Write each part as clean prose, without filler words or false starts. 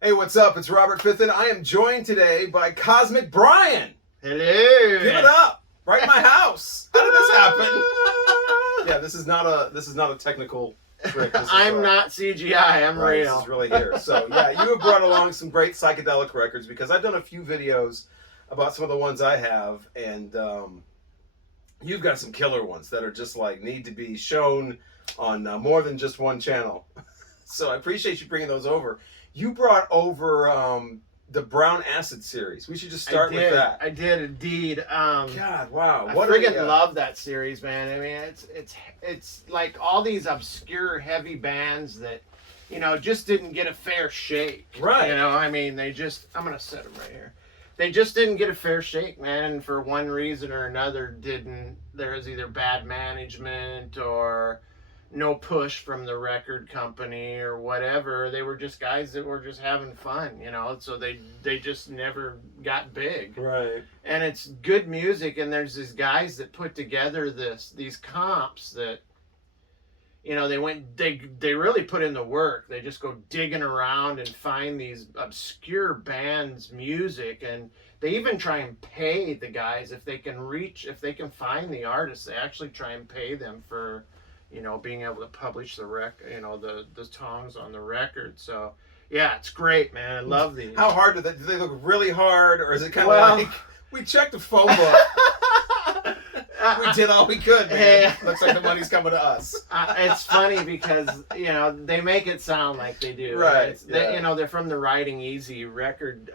Hey, what's up? It's Robert Fitton. I am joined today by Cosmic Brian. Hello. Give it up. Right in my house. How did this happen? Yeah, this is not a technical trick. I'm not CGI. I'm right, real. This is really here. So yeah, you have brought along some great psychedelic records because I've done a few videos about some of the ones I have, and you've got some killer ones that are just like need to be shown on more than just one channel. So I appreciate you bringing those over. You brought over the Brown Acid series. We should just start with that. I did indeed. God, wow! I friggin' love that series, man. I mean, it's like all these obscure heavy bands that, you know, just didn't get a fair shake. Right. You know, I mean, I'm gonna set them right here. They just didn't get a fair shake, man. And for one reason or another, there was either bad management or no push from the record company or whatever. They were just guys that were just having fun, you know, so they just never got big. Right. And it's good music, and there's these guys that put together these comps that, you know, they really put in the work. They just go digging around and find these obscure bands' music, and they even try and pay the guys if they can find the artists. They actually try and pay them for, you know, being able to publish the songs on the record. So yeah, it's great, man. I love these. How hard do they look? Really hard, or is it kind of like we checked the phone book? We did all we could, man. Looks like the money's coming to us. It's funny because, you know, they make it sound like they do. Right. You know, they're from the Riding Easy record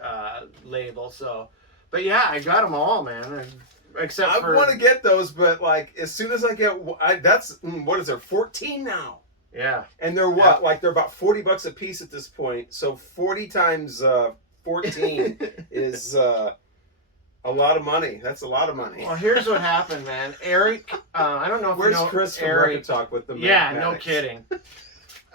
label. So, but yeah, I got them all, man. I want to get those, but like as soon as I get, what is there? 14 now. Yeah. And they're what? Yeah. Like they're about $40 a piece at this point. So 40 times 14 is a lot of money. That's a lot of money. Well, here's what happened, man. Eric, I don't know if Where's you know Chris from Eric. Record Talk with the Yeah, no kidding.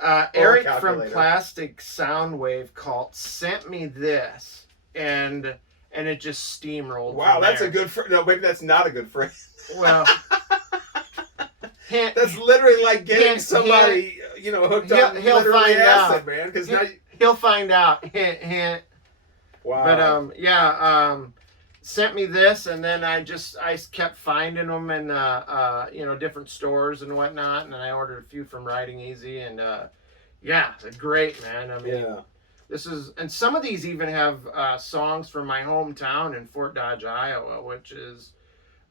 Eric from Plastic Soundwave sent me this, and it just steamrolled. Wow, that's a good friend. No, maybe that's not a good friend. Well, that's literally like getting somebody, you know, hooked on literally acid, man. Because now he'll find out. Hint. Wow. But sent me this, and then I kept finding them in you know, different stores and whatnot, and I ordered a few from Riding Easy, and yeah, they're great, man. I mean, and some of these even have songs from my hometown in Fort Dodge, Iowa, which is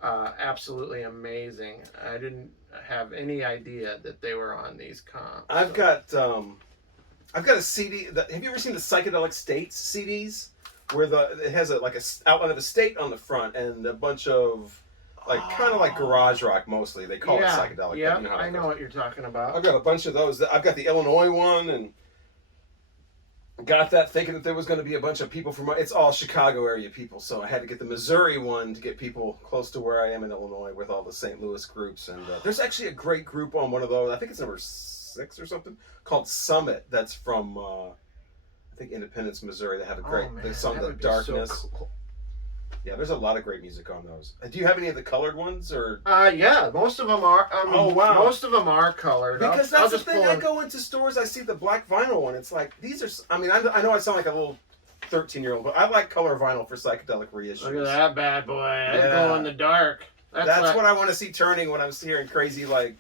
absolutely amazing. I didn't have any idea that they were on these comps. I've got a CD. Have you ever seen the Psychedelic States CDs? Where it has a outline of a state on the front and a bunch of kind of like garage rock mostly. They call it psychedelic. Yeah, I know what you're talking about. I've got a bunch of those. I've got the Illinois one, and got that thinking that there was going to be a bunch of people from. It's all Chicago area people, so I had to get the Missouri one to get people close to where I am in Illinois with all the St. Louis groups. And there's actually a great group on one of those. I think it's number 6 or something, called Summit. That's from. I think Independence, Missouri. They have a great song, "The Darkness." So cool. Yeah, there's a lot of great music on those. Do you have any of the colored ones, or? Yeah, most of them are. Oh wow, most of them are colored. Because that's the thing. I go into stores, I see the black vinyl one. It's like these are. I mean, I know I sound like a little 13-year-old, but I like color vinyl for psychedelic reissues. Look at that bad boy! I glow in the dark. That's what I want to see turning when I'm hearing crazy like.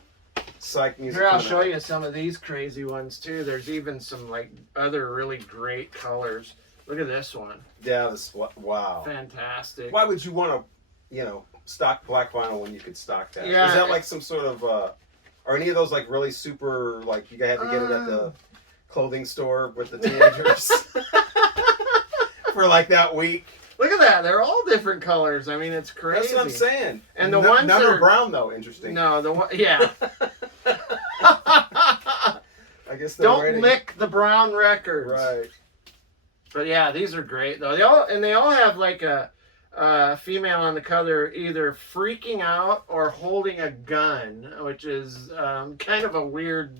Psych music. Here, I'll show you some of these crazy ones too. There's even some like other really great colors. Look at this one. Yeah, wow. Fantastic. Why would you want to, you know, stock black vinyl when you could stock that? Yeah, is that like some sort of, are any of those like really super, like you have to get it at the clothing store with the teenagers for like that week? Look at that. They're all different colors. I mean, it's crazy. That's what I'm saying. And the ones none are brown, though. Interesting. No, yeah. I guess don't lick the brown records. Right. But yeah, these are great, though. They all have like a female on the cover either freaking out or holding a gun, which is kind of a weird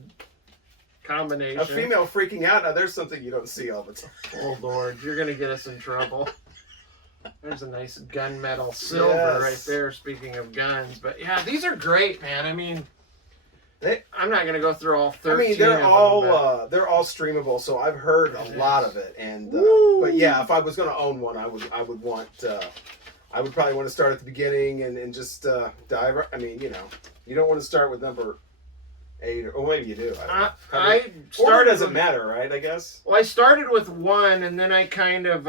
combination. A female freaking out. Now, there's something you don't see all the time. Oh, Lord. You're going to get us in trouble. There's a nice gunmetal silver right there, speaking of guns. But yeah, these are great, man. I mean, I'm not gonna go through all 13. I mean, they're all streamable, so I've heard a lot of it. And but yeah, if I was going to own one, I would want. I would probably want to start at the beginning and just dive. I mean, you know, you don't want to start with number 8 or maybe you do. I started. Or doesn't matter, right? I guess. Well, I started with 1, and then I kind of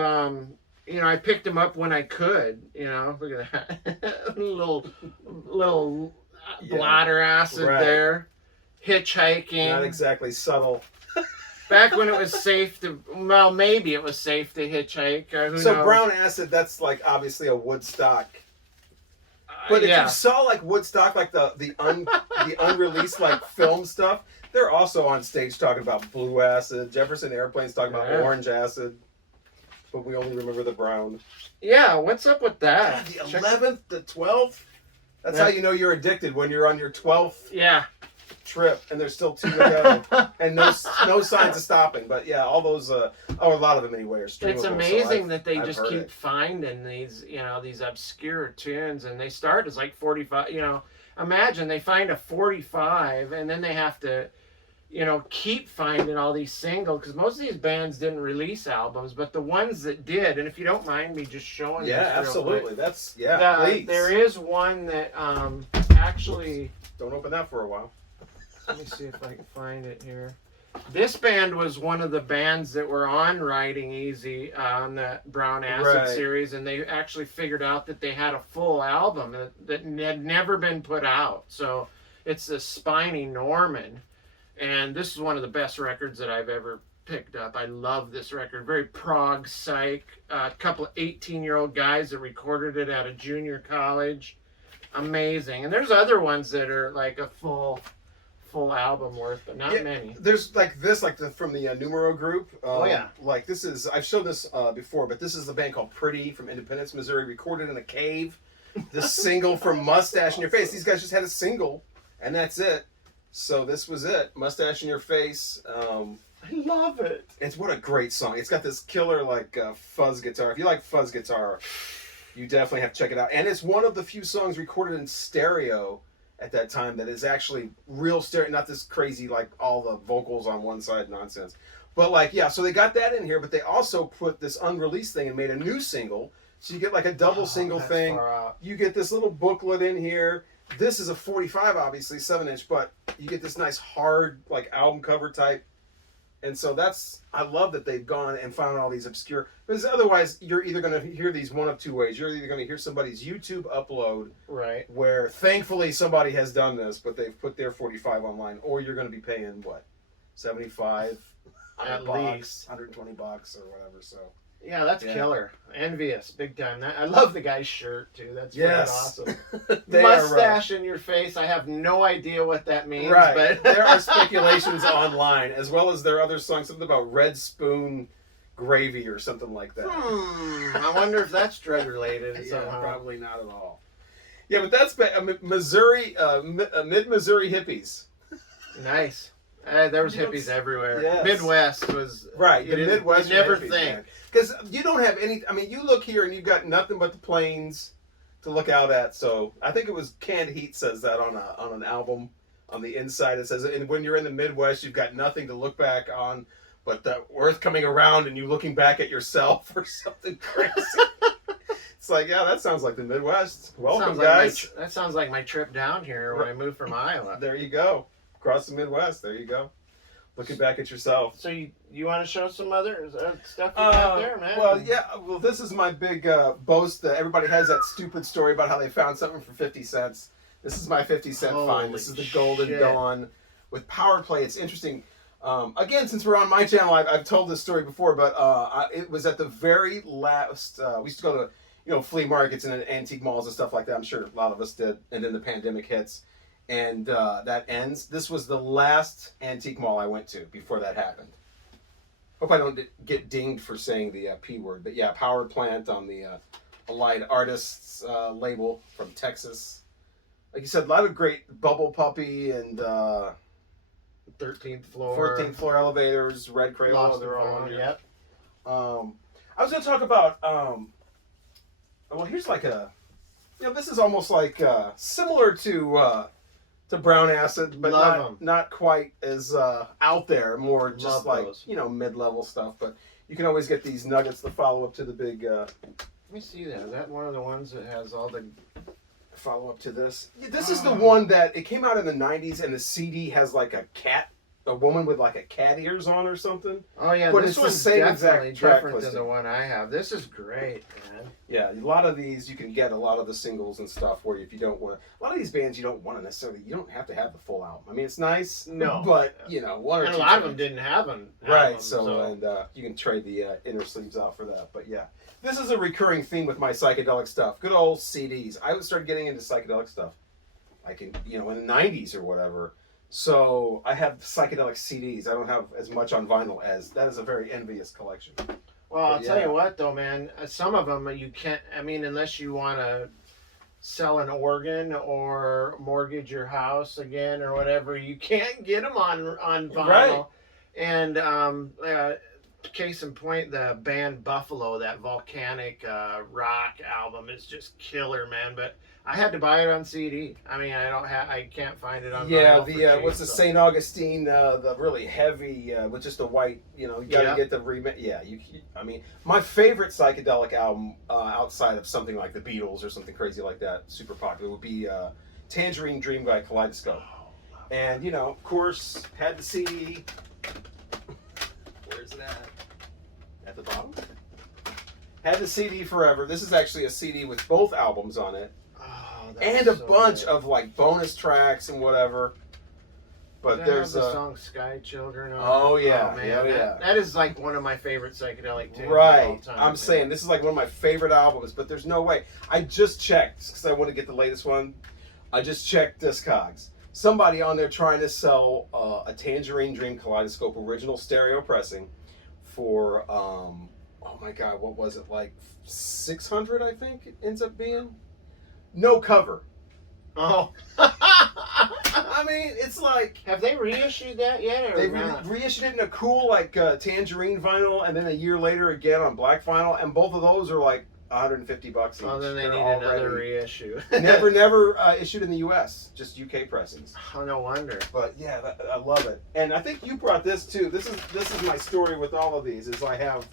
you know, I picked them up when I could. You know, look at that little bladder acid there, hitchhiking. Not exactly subtle. Back when it was safe to, well, maybe it was safe to hitchhike. Who knows? Brown acid, that's like obviously a Woodstock. But if you saw like Woodstock, like the unreleased like film stuff, they're also on stage talking about blue acid. Jefferson Airplane's talking about orange acid. But we only remember the brown. Yeah, what's up with that? God, the 11th, the 12th? That's how you know you're addicted, when you're on your 12th trip and there's still 2 to go. And no signs of stopping. But yeah, all those, a lot of them anyway are streamable. It's amazing that they just keep finding these, you know, these obscure tunes, and they start as like 45, you know. Imagine they find a 45 and then they have to, you know, keep finding all these singles, because most of these bands didn't release albums, but the ones that did, and if you don't mind me just showing this real absolutely. quick, That's please. There is one that actually. Don't open that for a while. Let me see if I can find it here. This band was one of the bands that were on Riding Easy on the Brown Acid series, and they actually figured out that they had a full album that had never been put out. So it's the Spiny Norman, and this is one of the best records that I've ever picked up. I love this record. Very prog psych. A couple of 18-year-old guys that recorded it at a junior college. Amazing. And there's other ones that are like a full album worth, but not many. There's like this, like from the Numero group. Like this is, I've shown this before, but this is the band called Pretty from Independence, Missouri, recorded in a cave. The single from Mustache in Your Face. These guys just had a single, and that's it. So this was it. Mustache in Your Face. I love it. It's what a great song. It's got this killer like fuzz guitar. If you like fuzz guitar, you definitely have to check it out. And it's one of the few songs recorded in stereo at that time that is actually real stereo, not this crazy like all the vocals on one side nonsense. But like, yeah, so they got that in here, but they also put this unreleased thing and made a new single. So you get like a double single thing. You get this little booklet in here. This is a 45, obviously, 7-inch, but you get this nice hard like album cover type. And so I love that they've gone and found all these obscure, because otherwise you're either going to hear these one of two ways. You're either going to hear somebody's YouTube upload, right, where thankfully somebody has done this, but they've put their 45 online, or you're going to be paying what, 75 at least $120 or whatever. So yeah, that's killer. Envious, big time. I love the guy's shirt too. That's awesome. Mustache in Your Face. I have no idea what that means. Right. But there are speculations online, as well as there are other songs, something about Red Spoon Gravy or something like that. I wonder if that's drug related somehow. Probably not at all. Yeah, but that's Missouri, mid-Missouri hippies. Nice. There was hippies everywhere. Yes. Midwest was right. The Midwest. You never hippies, think, because you don't have any. I mean, you look here and you've got nothing but the plains to look out at. So I think it was Canned Heat says that on an album on the inside. It says, and when you're in the Midwest, you've got nothing to look back on but the earth coming around and you looking back at yourself or something crazy. It's like, yeah, that sounds like the Midwest. Welcome, guys. That sounds like my trip down here when I moved from Iowa. There you go. Across the Midwest. There you go. Looking back at yourself. So you want to show some other stuff you got there, man? Well, yeah. Well, this is my big boast. That everybody has that stupid story about how they found something for 50 cents. This is my 50-cent find. This is the Golden Dawn with Power Play. It's interesting. Again, since we're on my channel, I've told this story before, but it was at the very last. We used to go to flea markets and antique malls and stuff like that. I'm sure a lot of us did. And then the pandemic hits. And that ends. This was the last antique mall I went to before that happened. Hope I don't get dinged for saying the P word. But yeah, Power Plant on the Allied Artists label from Texas. Like you said, a lot of great Bubble Puppy and 13th floor. 14th floor elevators, Red Cradle. They're all on here. Yep. I was going to talk about, well, here's like this is almost like similar to It's a brown acid, but Love 'em. not quite as out there. More just Love like those. mid-level stuff. But you can always get these nuggets to follow up to the big. Let me see that. Is that one of the ones that has all the? Follow up to this. This is the one that it came out in the '90s, and the CD has like a woman with like a cat ears on or something. Oh yeah, But this it's the one's same definitely exact track different than listing. the one I have. This is great, man. Yeah, a lot of these you can get a lot of the singles and stuff where if you don't want a lot of these bands you don't want to necessarily you don't have to have the full album. I mean it's nice, No. but one or And two a lot of tracks. them didn't have them. Right, so and you can trade the inner sleeves out for that. But yeah, this is a recurring theme with my psychedelic stuff. Good old CDs. I started getting into psychedelic stuff like in in the '90s or whatever. So I have psychedelic CDs. I don't have as much on vinyl as that is a very envious collection. Well, I'll But, tell yeah. you what, though, man. Some of them you can't. I mean, unless you want to sell an organ or mortgage your house again or whatever, you can't get them on vinyl. Right. And case in point, the band Buffalo, that volcanic rock album is just killer, man. But I had to buy it on CD. I mean, I can't find it on Yeah, vinyl for the cheap, what's the so. St. Augustine, the really heavy with just a white, you gotta Yeah. get the remix. Yeah, I mean, my favorite psychedelic album outside of something like the Beatles or something crazy like that, super popular, would be Tangerine Dream by Kaleidoscope. And of course, had the CD. Where's that? At the bottom. Had the CD forever. This is actually a CD with both albums on it. Oh, that's And a so bunch good. of like bonus tracks and whatever. But Does that there's have the song Sky Children on Oh, it? yeah. man, Yeah, yeah. That is like one of my favorite psychedelic tunes of all right. time. I'm man. saying this is like one of my favorite albums, but there's no way. I just checked because I want to get the latest one. I just checked Discogs. Somebody on there trying to sell a Tangerine Dream Kaleidoscope original stereo pressing for oh my god, what was it, like 600? I think it ends up being no cover. Oh. I mean, it's like Have they reissued that yet or they not? reissued it in a cool like Tangerine vinyl, and then a year later again on black vinyl, and both of those are like $150 each. Oh, then they They're need already another reissue. never issued in the U.S. Just UK pressings. Oh, no wonder. But yeah, I love it. And I think you brought this too. This is my story with all of these. Is I have,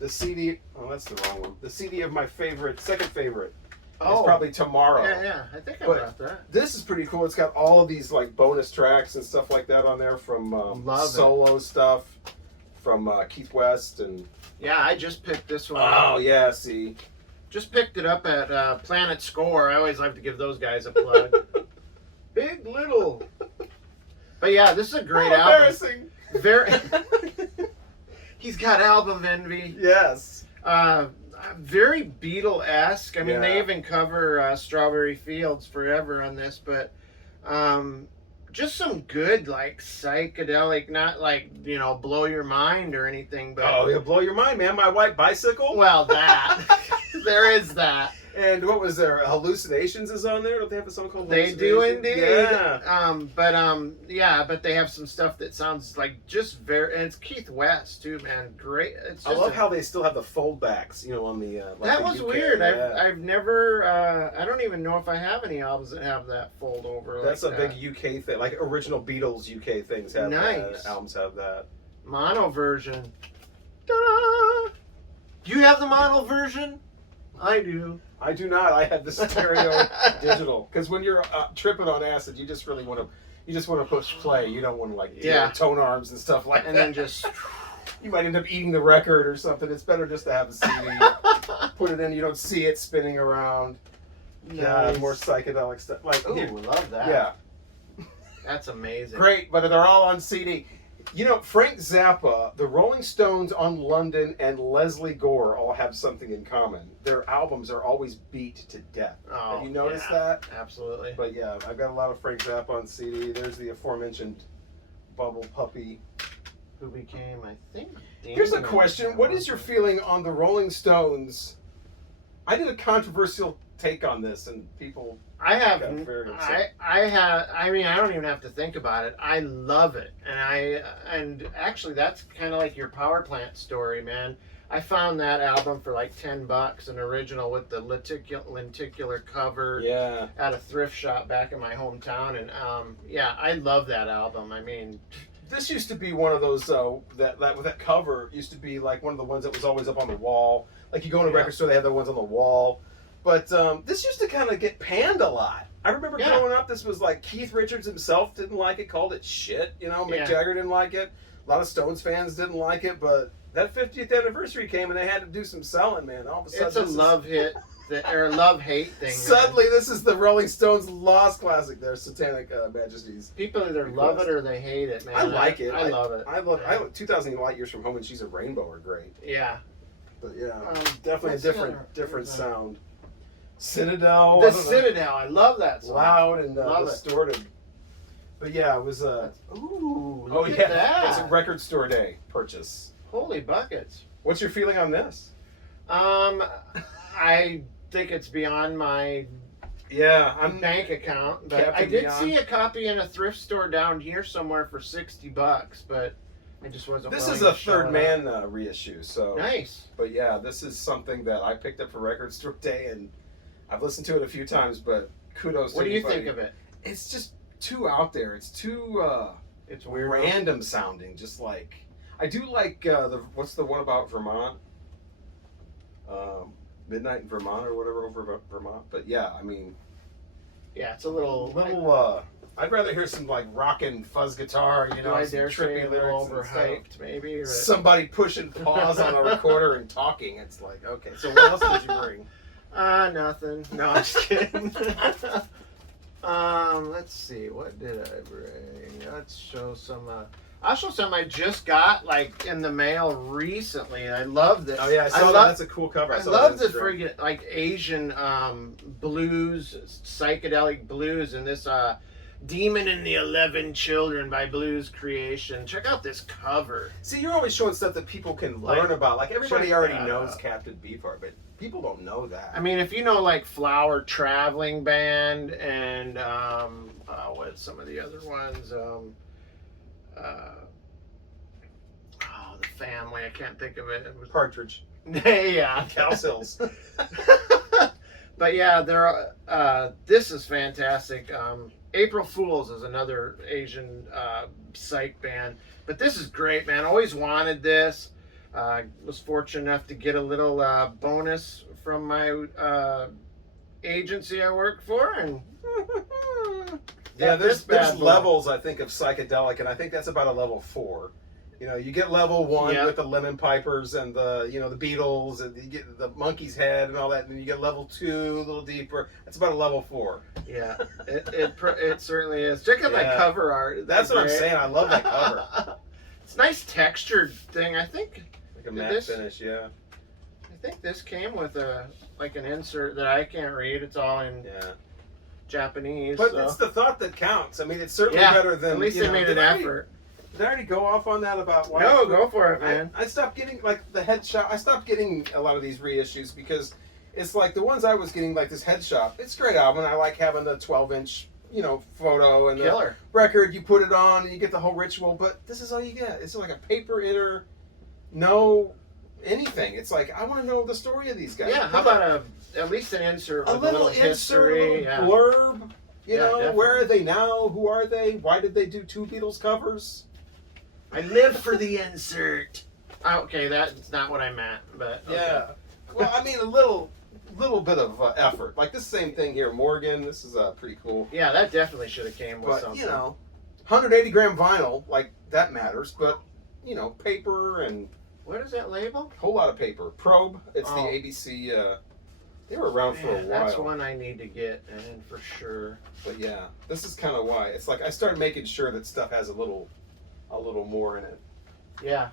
the CD. Oh, that's the wrong one. The CD of my second favorite. It's probably Tomorrow. Yeah, I think I But- brought that. This is pretty cool. It's got all of these like bonus tracks and stuff like that on there from Love it. solo stuff from Keith West and. Yeah, I just picked this one Oh up. yeah, see. Just picked it up at Planet Score. I always like to give those guys a plug. Big Little. But yeah, this is a great How album. embarrassing. Very. He's got album envy. Yes. Very Beatle-esque. I mean, Yeah. they even cover Strawberry Fields Forever on this, but just some good, like, psychedelic, not like, blow your mind or anything, but... Oh, it'll blow your mind, man. My white bicycle. Well, that. There is that. And what was there? Hallucinations is on there. Don't they have a song called They do Hallucinations? indeed. Yeah. But they have some stuff that sounds like just very, and it's Keith West too, man. Great. It's I just love how they still have the fold backs, on the. Like that the was UK. weird. Yeah. I've never. I don't even know if I have any albums that have that fold over. That's like a that. big UK thing. Like original Beatles UK things have Nice. that. Albums have that. Mono version. Ta-da! Do you have the mono version? I do. I do not. I have the stereo digital. Because when you're tripping on acid, you just really want to. You just want to push play. You don't want to like tone arms and stuff like And that. then just. You might end up eating the record or something. It's better just to have a CD. Put it in. You don't see it spinning around. Nice. More psychedelic stuff. Like Ooh, here- love that. yeah, That's amazing. great. But they're all on CD. Frank Zappa, the Rolling Stones on London, and Leslie Gore all have something in common. Their albums are always beat to death. Oh, Have you noticed yeah, that? Absolutely. But yeah, I've got a lot of Frank Zappa on CD. There's the aforementioned Bubble Puppy. Who became, I think. Here's a Damon. question. What is your feeling on the Rolling Stones? I did a controversial take on this, and people. I have, got very upset. I mean, I don't even have to think about it. I love it, and actually, that's kind of like your power plant story, man. I found that album for like $10, an original with the lenticular cover. Yeah. At a thrift shop back in my hometown, and yeah, I love that album. I mean, this used to be one of those that cover used to be like one of the ones that was always up on the wall. Like you go in a record store, they have the ones on the wall. But this used to kind of get panned a lot. I remember growing up, this was like Keith Richards himself didn't like it, called it shit. You know, Mick Jagger didn't like it. A lot of Stones fans didn't like it, but that 50th anniversary came and they had to do some selling, man. All of a sudden, it's a love hit or a love-hate thing. Suddenly, this is the Rolling Stones lost classic. Their Satanic Majesties. People either love it or they hate it, man. I like it. I love it. I love 2,000 Light Years from Home and She's a Rainbow are great. Yeah. But yeah, definitely a different sound. Citadel. The Citadel. I love that song. Loud and distorted. But yeah, it was ooh, look at that. It's a record store day purchase. Holy buckets. What's your feeling on this? I think it's beyond my bank account, but I did see a copy in a thrift store down here somewhere for $60, but I just wasn't. This is a Third Man reissue, so nice. But yeah, this is something that I picked up for Record Store Day, and I've listened to it a few times. But kudos. What do you think of it? It's just too out there. It's too it's weird, random sounding. Just like I do like what's the one about Vermont? Midnight in Vermont or whatever over Vermont. But yeah, I mean, yeah, it's a little. I'd rather hear some like rockin' fuzz guitar, you know, I some dare say trippy a little lyrics overhyped, maybe. Or somebody pushing pause on a recorder and talking. It's like, okay, so what else did you bring? Nothing. No, I'm just kidding. Let's see. What did I bring? Let's show some. I'll show some I just got like in the mail recently. I love this. Oh yeah, I saw that. That's a cool cover. I love the friggin' like Asian blues, psychedelic blues, and this Demon and the 11 Children by Blues Creation. Check out this cover. See, you're always showing stuff that people can learn about. Like everybody already knows Captain Beefheart, but people don't know that. I mean, if you know like Flower Traveling Band and what's some of the other ones? The Family. I can't think of it. It was Partridge. Yeah, Cow's Hills. But yeah, this is fantastic. April Fools is another Asian psych band, but this is great, man. Always wanted this. Was fortunate enough to get a little bonus from my agency I work for, and yeah, there's levels I think of psychedelic, and I think that's about a level 4. You know, you get level 1 with the Lemon Pipers and the the Beatles, and you get the Monkey's Head and all that, and then you get level 2, a little deeper. That's about a level 4. Yeah, it certainly is. Check out that cover art. That's what I'm saying. I love that cover. It's a nice textured thing. I think like a matte finish. Yeah. I think this came with an insert that I can't read. It's all in Japanese. But it's the thought that counts. I mean, it's certainly better than. At least they made an effort. Did I already go off on that about why? No, go for it, man. I stopped getting like the head shop. I stopped getting a lot of these reissues because it's like the ones I was getting, like this Head Shop. It's a great album. I like having the 12-inch, photo and the record. You put it on and you get the whole ritual. But this is all you get. It's like a paper inner, no anything. It's like I want to know the story of these guys. Yeah, how about at least an insert? A little insert, a little blurb. Definitely. Where are they now? Who are they? Why did they do 2 Beatles covers? I live for the insert. Okay, that's not what I meant, but okay. Yeah. Well, I mean, a little bit of effort. Like this same thing here, Morgan. This is pretty cool. Yeah, that definitely should have came with something. 180 gram vinyl, like that matters. But paper and what is that label? Whole lot of paper. Probe. It's the ABC. They were around for a while. That's one I need to get in for sure. But yeah, this is kind of why. It's like I started making sure that stuff has a little more in it. Yeah,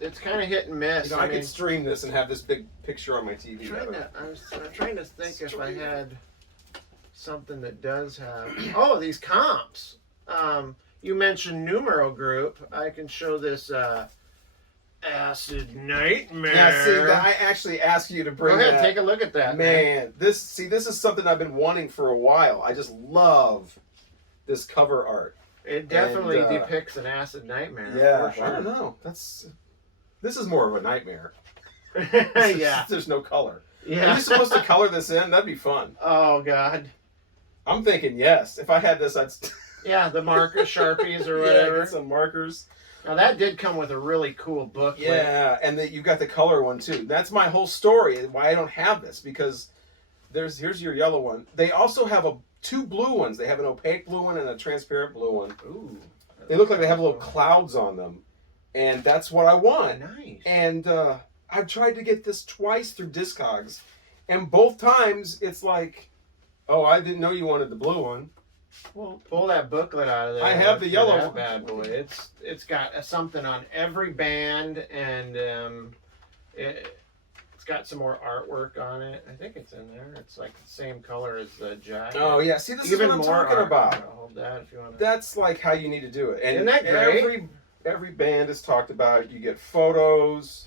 it's kind of hit and miss. I could stream this and have this big picture on my TV. I was trying to think if I had something that does have. Oh, these comps. You mentioned Numero Group. I can show this Acid Nightmare. Yeah, see, I actually asked you to bring Go ahead, that. take a look at that. Man, this is something I've been wanting for a while. I just love this cover art. It definitely And, depicts an acid nightmare. Yeah, for sure. I don't know. This is more of a nightmare. Yeah. There's no color. Yeah. Are you supposed to color this in? That'd be fun. Oh God. I'm thinking yes. If I had this, I'd. Yeah, the marker Sharpies or Yeah, whatever. get some markers. Now that did come with a really cool booklet. Yeah, and you've got the color one too. That's my whole story. Why I don't have this, because here's your yellow one. They also have two blue ones. They have an opaque blue one and a transparent blue one. Ooh. They look like they have little clouds on them, and that's what I want. Nice. And I've tried to get this twice through Discogs, and both times it's like, oh, I didn't know you wanted the blue one. Well, pull that booklet out of there. I have the yellow that one. bad boy. It's got something on every band, and it's got some more artwork on it. I think it's in there. It's like the same color as the jacket. Oh yeah, see, this Even is what I'm more talking art. about. I'll hold that if you want to. That's like how you need to do it. And Isn't that great? every band is talked about. You get photos.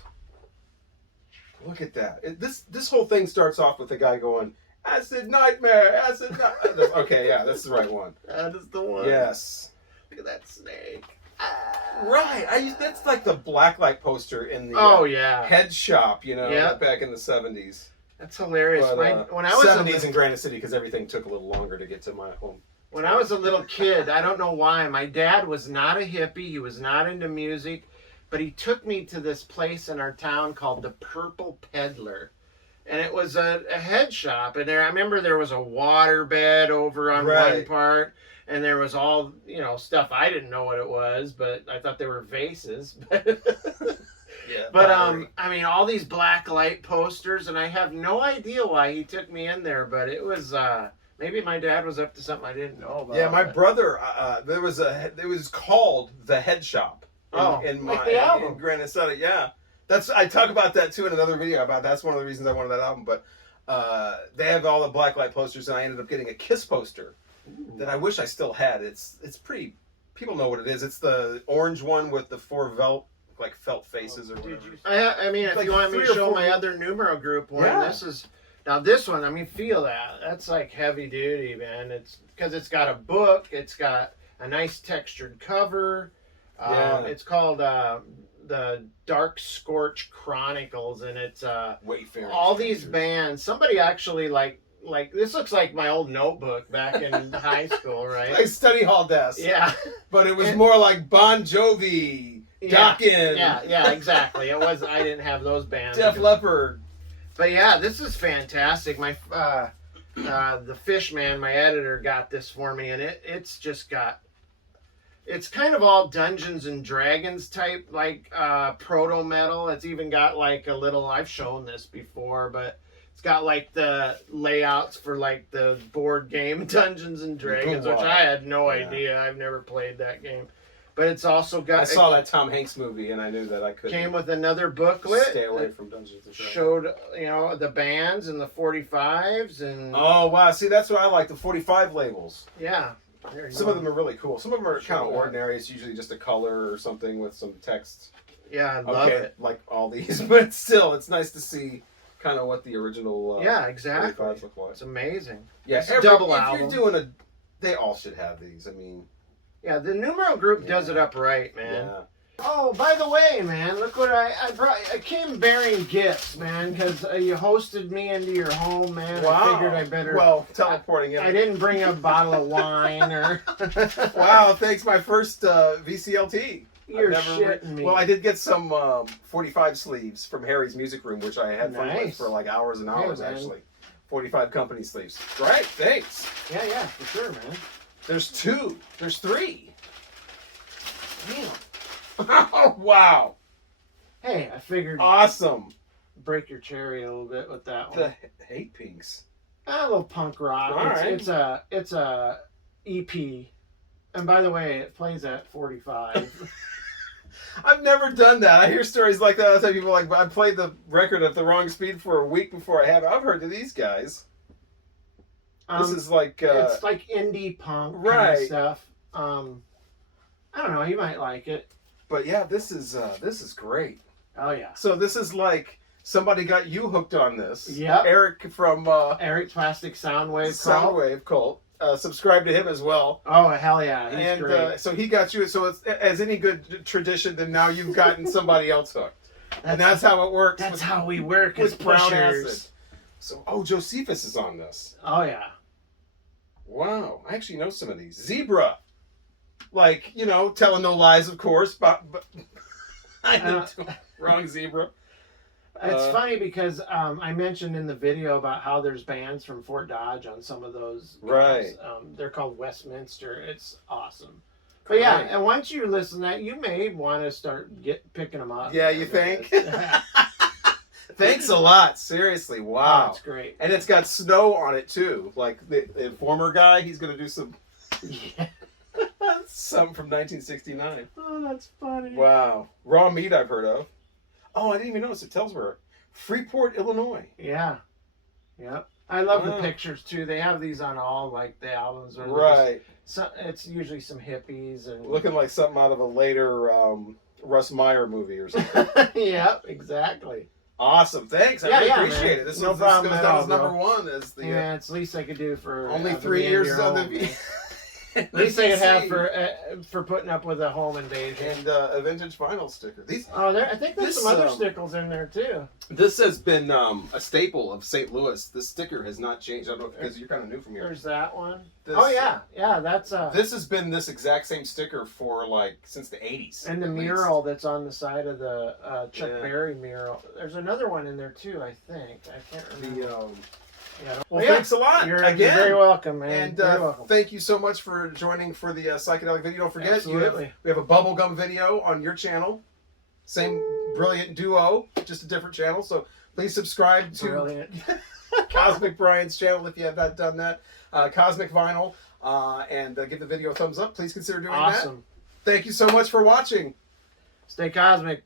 Look at that. This whole thing starts off with the guy going, "Acid Nightmare, Acid Nightmare." Okay, yeah, that's the right one. That is the one. Yes. Look at that snake. Right. That's like the blacklight poster in the Oh yeah. head shop, Yeah. back in the 70s. That's hilarious. But, When I was 70s in Granite City, because everything took a little longer to get to my home. When I was a little kid, I don't know why, my dad was not a hippie. He was not into music, but he took me to this place in our town called the Purple Peddler. And it was a head shop. And I remember there was a water bed over on one part. And there was all, stuff. I didn't know what it was, but I thought they were vases. Yeah. But all these black light posters, and I have no idea why he took me in there, but it was maybe my dad was up to something I didn't know about. Yeah, my brother. It was called the Head Shop. In Granite City. Yeah, I talk about that too in another video. That's one of the reasons I wanted that album. But they have all the black light posters, and I ended up getting a Kiss poster that I wish I still had. It's pretty. People know what it is. It's the orange one with the four felt faces or whatever. If you want me to show my other numero group one, this one. Feel that. That's like heavy duty, man. It's because it's got a book. It's got a nice textured cover. It's called the Dark Scorch Chronicles, and it's Wayfaring all these bands. Somebody actually like this looks like my old notebook back in high school, right? Like study hall desk. Yeah. But it was more like Bon Jovi, Dokken. Yeah, exactly. It was. I didn't have those bands. Def Leppard. But yeah, this is fantastic. My the Fishman, my editor, got this for me, and it's just got. It's kind of all Dungeons and Dragons type, like proto metal. It's even got like a little. I've shown this before, but it's got like the layouts for like the board game Dungeons and Dragons, which I had no idea. I've never played that game, but it's also got. I saw that Tom Hanks movie, and I knew that I could. Came with another booklet. Stay away from Dungeons and Dragons. Showed the bands and the 45s and. Oh wow! See, that's what I like, the 45 labels. Yeah. Some of them are really cool. Some of them are kind of ordinary. It's usually just a color or something with some text. Yeah, I love it. Like all these, but still, it's nice to see kind of what the original. Exactly. 45s look like. It's amazing. Yeah, it's a double if album. If you're doing they all should have these. Yeah, the numero group does it up right, man. Yeah. Oh, by the way, man, look what I brought. I came bearing gifts, man, because you hosted me into your home, man. Wow. I figured I better. Well, teleporting in. I didn't bring a bottle of wine or. Wow, thanks. My first VCLT. You're shitting me. Well, I did get some 45 sleeves from Harry's Music Room, which I had fun with for like hours and hours, actually. 45 company sleeves. Right, thanks. Yeah, for sure, man. There's 2. There's 3. Damn. Oh, wow. Hey, I figured. Awesome. Break your cherry a little bit with that one. The Hate Pinks. A little punk rock. All right. It's a EP. And by the way, it plays at 45. I've never done that. I hear stories like that. I tell people like, I played the record at the wrong speed for a week before I have it. I've heard of these guys. This is like it's like indie punk kind of stuff. I don't know. You might like it. But yeah, this is great. Oh yeah. So this is like somebody got you hooked on this. Yep. Eric from Eric Plastic Soundwave. Soundwave Cult. Subscribe to him as well. Oh hell yeah, he's And great. so he got you. So it's, as any good tradition, then now you've gotten somebody else hooked. And that's how it works. That's how we work as with brown pushers. acid. So Josephus is on this. Oh yeah. Wow, I actually know some of these. Zebra, like telling no lies, of course, but I know wrong Zebra. It's funny because I mentioned in the video about how there's bands from Fort Dodge on some of those. Right. They're called Westminster. It's awesome. But yeah, Right. and once you listen to that, you may want to start picking them up. Yeah, you think? Yeah. Thanks a lot. Seriously, wow. Oh, it's great. And it's got snow on it too. Like the former guy, he's gonna do some Yeah. something from 1969. Oh, that's funny. Wow. Raw meat I've heard of. Oh, I didn't even notice it tells where. Freeport, Illinois. Yeah. Yep. I love Wow. the pictures too. They have these on all like the albums. Or Right. It's usually some hippies and Looking like something out of a later Russ Meyer movie or something. Yep, exactly. Awesome. Thanks. I Yeah, really yeah, appreciate man. it. This No was problem at all, as number bro. one as the Yeah, it's the least I could do for only the 3 years on the man-year-old. V. Least I could have for putting up with a home invasion. and a vintage vinyl sticker. These Oh, I think there's This, some other stickers in there too. this has been a staple of St. Louis. This sticker has not changed. I don't know because you're kind of new from here. There's that one. This, Oh yeah, that's This has been this exact same sticker for like since the 80s. and the at least. mural that's on the side of the Chuck Yeah. Berry mural. There's another one in there too, I think. I can't remember. The Yeah. well, thanks a lot You're again. very welcome, man. And very welcome. thank you so much for joining for the psychedelic video. Don't forget, Absolutely. we have a bubblegum video on your channel. Same brilliant duo, just a different channel. So please subscribe to Brilliant. Cosmic Brian's channel if you have not done that. Cosmic Vinyl. And give the video a thumbs up. Please consider doing that. Awesome. Thank you so much for watching. Stay cosmic.